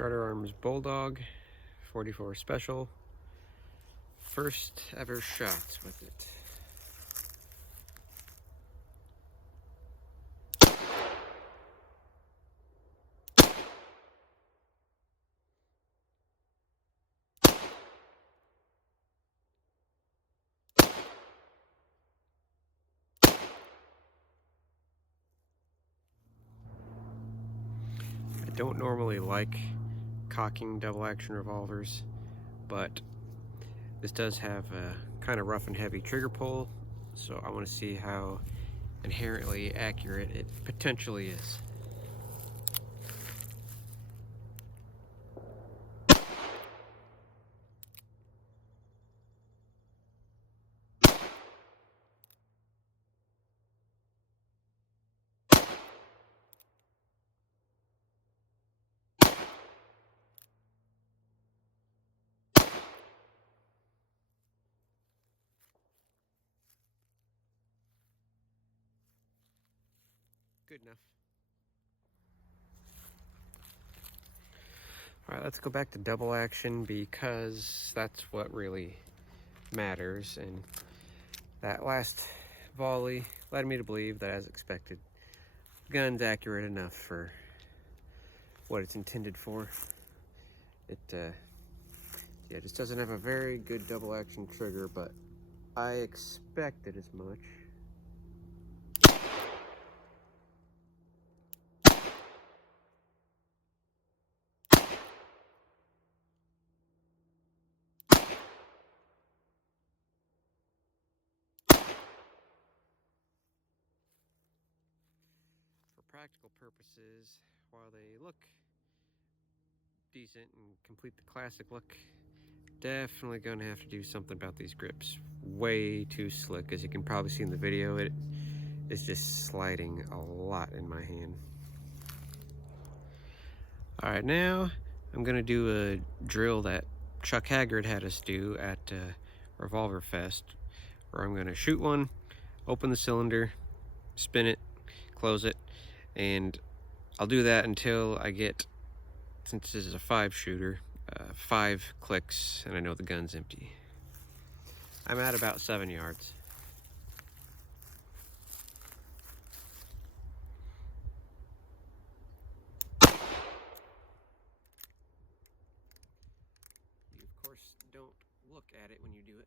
Arms Bulldog 44 Special. First ever shots with it. I don't normally like cocking double action revolvers, but this does have a kind of rough and heavy trigger pull, so I want to see how inherently accurate it potentially is. Good enough. Alright, let's go back to double action because that's what really matters. And that last volley led me to believe that, as expected, the gun's accurate enough for what it's intended for. It just doesn't have a very good double action trigger, but I expected as much. For practical purposes, while they look decent and complete the classic look, definitely gonna have to do something about these grips. Way too slick, as you can probably see in the video. It is just sliding a lot in my hand. All right, now I'm gonna do a drill that Chuck Haggard had us do at Revolver Fest, where I'm gonna shoot one, open the cylinder, spin it, close it, and I'll do that until I get, since this is a 5 shooter, 5 clicks and I know the gun's empty. I'm at about 7 yards. You of course don't look at it when you do it.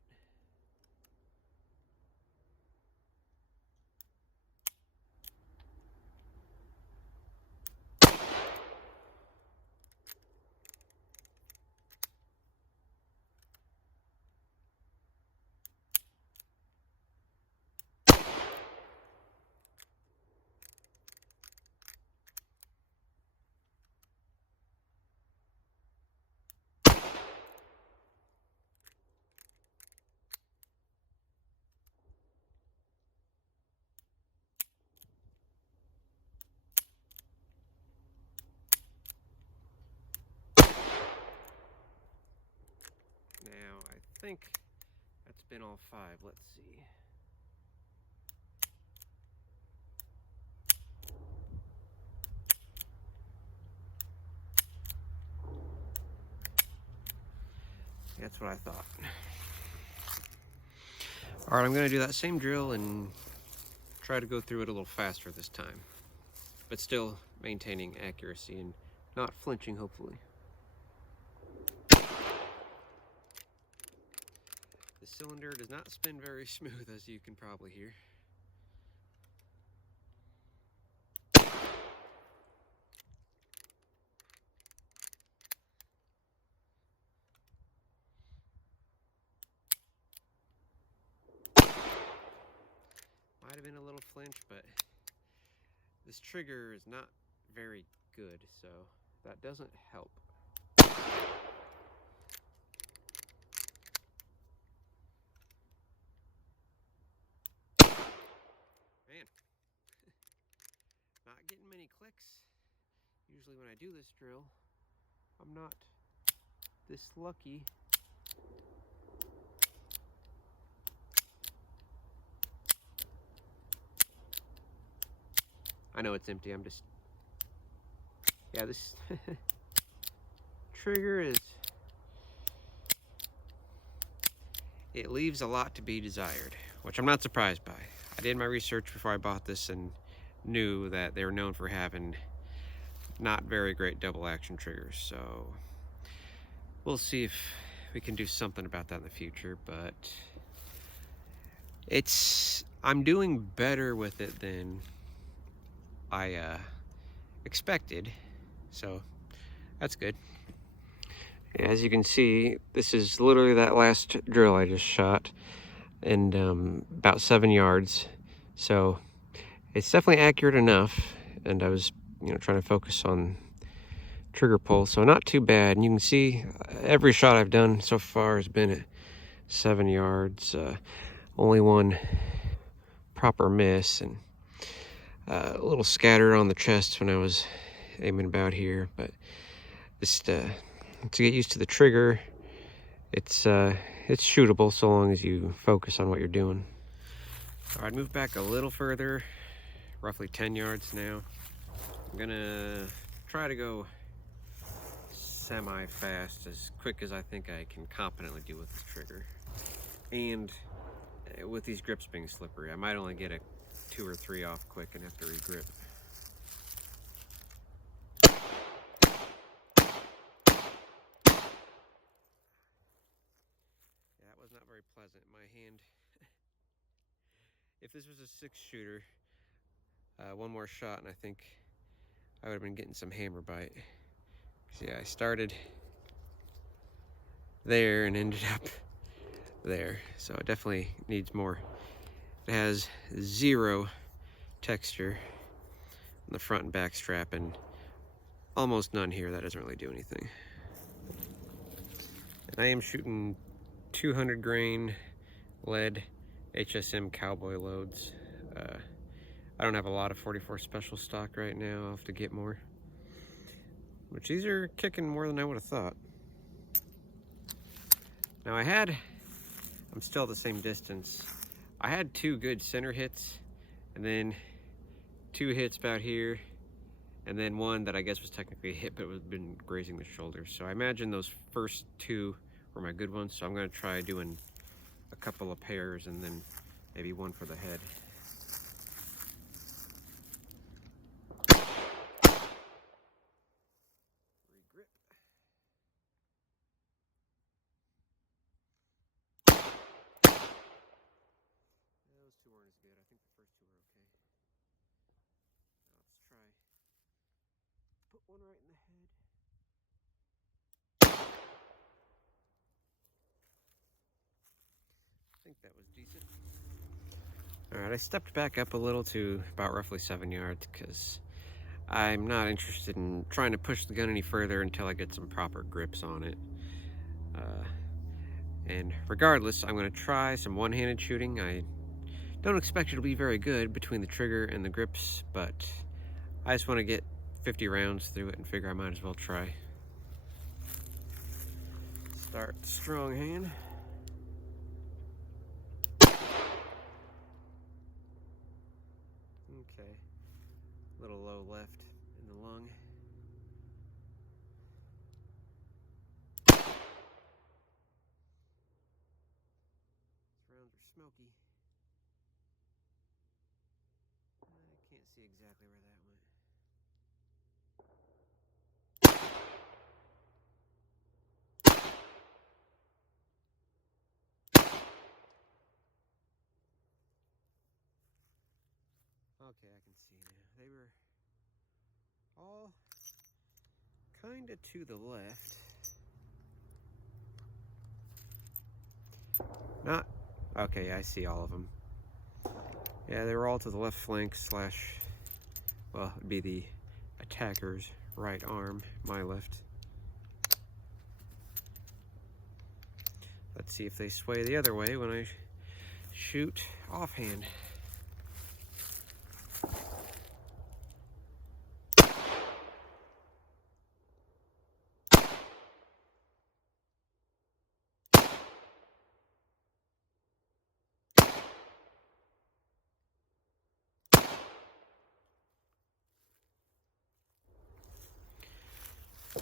Now, I think that's been all 5. Let's see. That's what I thought. All right, I'm gonna do that same drill and try to go through it a little faster this time, but still maintaining accuracy and not flinching, hopefully. The cylinder does not spin very smooth, as you can probably hear. Might have been a little flinch, but this trigger is not very good, so that doesn't help. Man, not getting many clicks. Usually when I do this drill, I'm not this lucky. I know it's empty, I'm just... Yeah, this... trigger is, it leaves a lot to be desired, which I'm not surprised by. I did my research before I bought this and knew that they were known for having not very great double action triggers, so we'll see if we can do something about that in the future. But I'm doing better with it than I expected, so that's good. As you can see, this is literally that last drill I just shot, and about 7 yards, so it's definitely accurate enough. And I was, trying to focus on trigger pull, so not too bad. And you can see every shot I've done so far has been at 7 yards. Only one proper miss, and a little scatter on the chest when I was aiming about here. But just to get used to the trigger, it's shootable so long as you focus on what you're doing. All right, move back a little further, roughly 10 yards now. I'm gonna try to go semi-fast, as quick as I think I can competently do with this trigger. And with these grips being slippery, I might only get a 2 or 3 off quick and have to re-grip. Yeah, that was not very pleasant. My hand, if this was a 6-shooter, one more shot and I think I would have been getting some hammer bite. So yeah, I started there and ended up there, so it definitely needs more. It has 0 texture on the front and back strap, and almost none here. That doesn't really do anything. And I am shooting 200 grain lead HSM cowboy loads. I don't have a lot of 44 special stock right now. I'll have to get more, which these are kicking more than I would have thought. Now I'm still at the same distance. I had 2 good center hits, and then 2 hits about here, and then one that I guess was technically a hit but was been grazing the shoulder. So I imagine those first 2 were my good ones, so I'm gonna try doing a couple of pairs and then maybe one for the head. Re-grip. Those 2 weren't as good. I think the first 2 were okay. Now let's try. Put one right in the head. I think that was decent. Alright, I stepped back up a little to about roughly 7 yards because I'm not interested in trying to push the gun any further until I get some proper grips on it. And regardless, I'm going to try some one-handed shooting. I don't expect it to be very good between the trigger and the grips, but I just want to get 50 rounds through it and figure I might as well try. Start strong hand. Okay, a little low left in the lung. These rounds are smoky. I can't see exactly where that went. Okay, I can see now. They were all kind of to the left. Not, okay, I see all of them. Yeah, they were all to the left flank slash, well, it'd be the attacker's right arm, my left. Let's see if they sway the other way when I shoot offhand.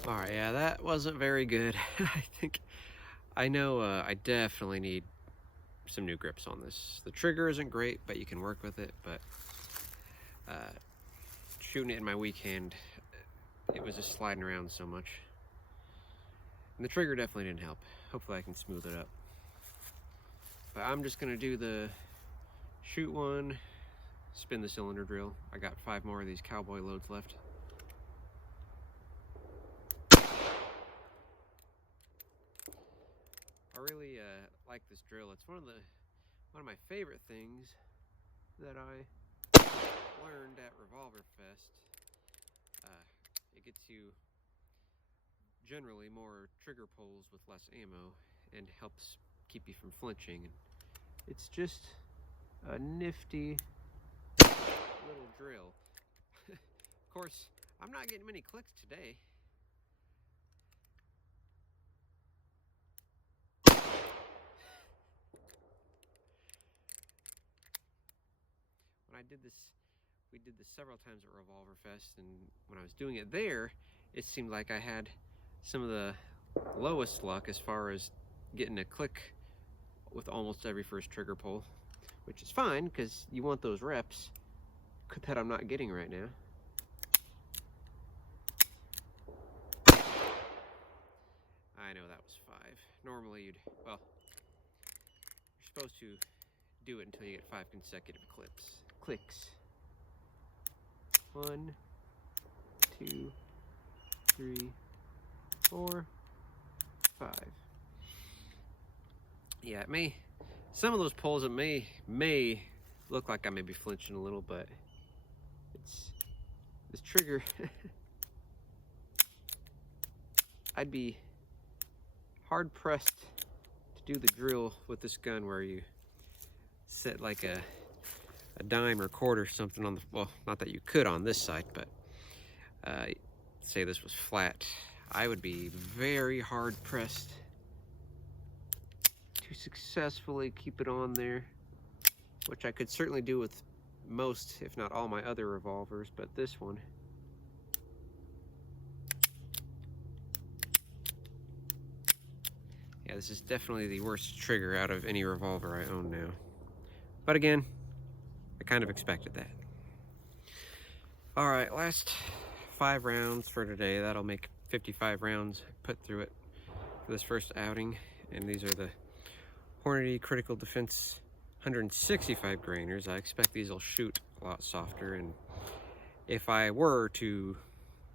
All right, yeah, that wasn't very good. I know I definitely need some new grips on this. The trigger isn't great, but you can work with it. But shooting it in my weak hand, it was just sliding around so much. And the trigger definitely didn't help. Hopefully I can smooth it up. But I'm just gonna do the shoot one, spin the cylinder drill. I got 5 more of these cowboy loads left. I really like this drill. It's one of my favorite things that I learned at Revolver Fest. It gets you generally more trigger pulls with less ammo and helps keep you from flinching. It's just a nifty little drill. Of course, I'm not getting many clicks today. When I did this, we did this several times at Revolver Fest, and when I was doing it there, it seemed like I had some of the lowest luck as far as getting a click with almost every first trigger pull, which is fine because you want those reps that I'm not getting right now. I know that was 5. Normally you're supposed to do it until you get 5 consecutive clicks. 1, 2, 3, 4, 5. Yeah, some of those pulls, it may look like I may be flinching a little, but it's this trigger. I'd be hard pressed to do the drill with this gun where you set like a dime or quarter something on the, well, not that you could on this side, but say this was flat, I would be very hard pressed to successfully keep it on there, which I could certainly do with most, if not all, my other revolvers, but this one, yeah, this is definitely the worst trigger out of any revolver I own now. But again, I kind of expected that. All right, last 5 rounds for today. That'll make 55 rounds put through it for this first outing. And these are the Hornady Critical Defense 165 grainers. I expect these will shoot a lot softer. And if I were to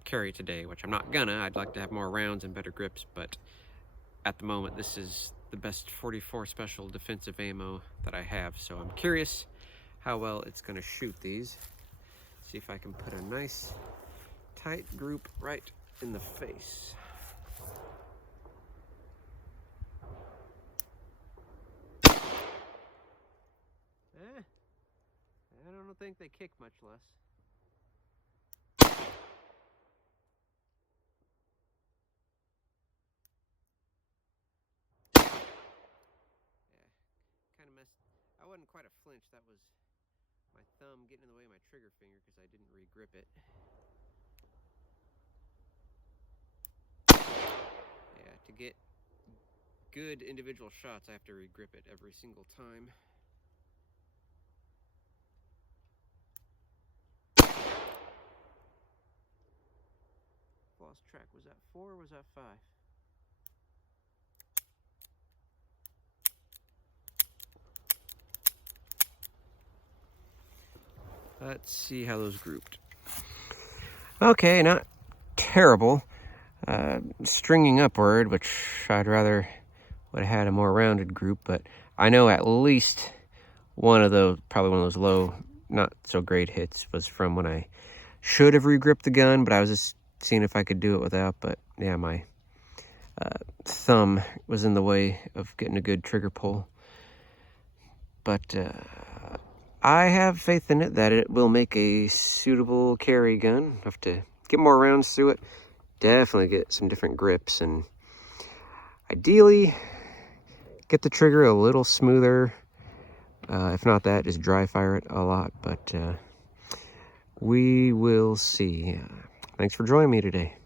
carry today, which I'm not gonna, I'd like to have more rounds and better grips, but at the moment, this is the best 44 special defensive ammo that I have. So I'm curious how well it's gonna shoot these. See if I can put a nice tight group right in the face. I don't think they kick much less. Kind of messed. I wasn't quite a flinch. That was my thumb getting in the way of my trigger finger because I didn't re-grip it. Yeah, to get good individual shots, I have to re-grip it every single time. Lost track. Was that 4 or was that 5? Let's see how those grouped. Okay, not terrible. Stringing upward, which I'd rather would have had a more rounded group, but I know at least one of those, probably one of those low, not so great hits was from when I should have re-gripped the gun, but I was just seeing if I could do it without. But yeah, my thumb was in the way of getting a good trigger pull. But I have faith in it that it will make a suitable carry gun. Have to get more rounds through it. Definitely get some different grips, and ideally get the trigger a little smoother. If not that, just dry fire it a lot. But we will see. Thanks for joining me today.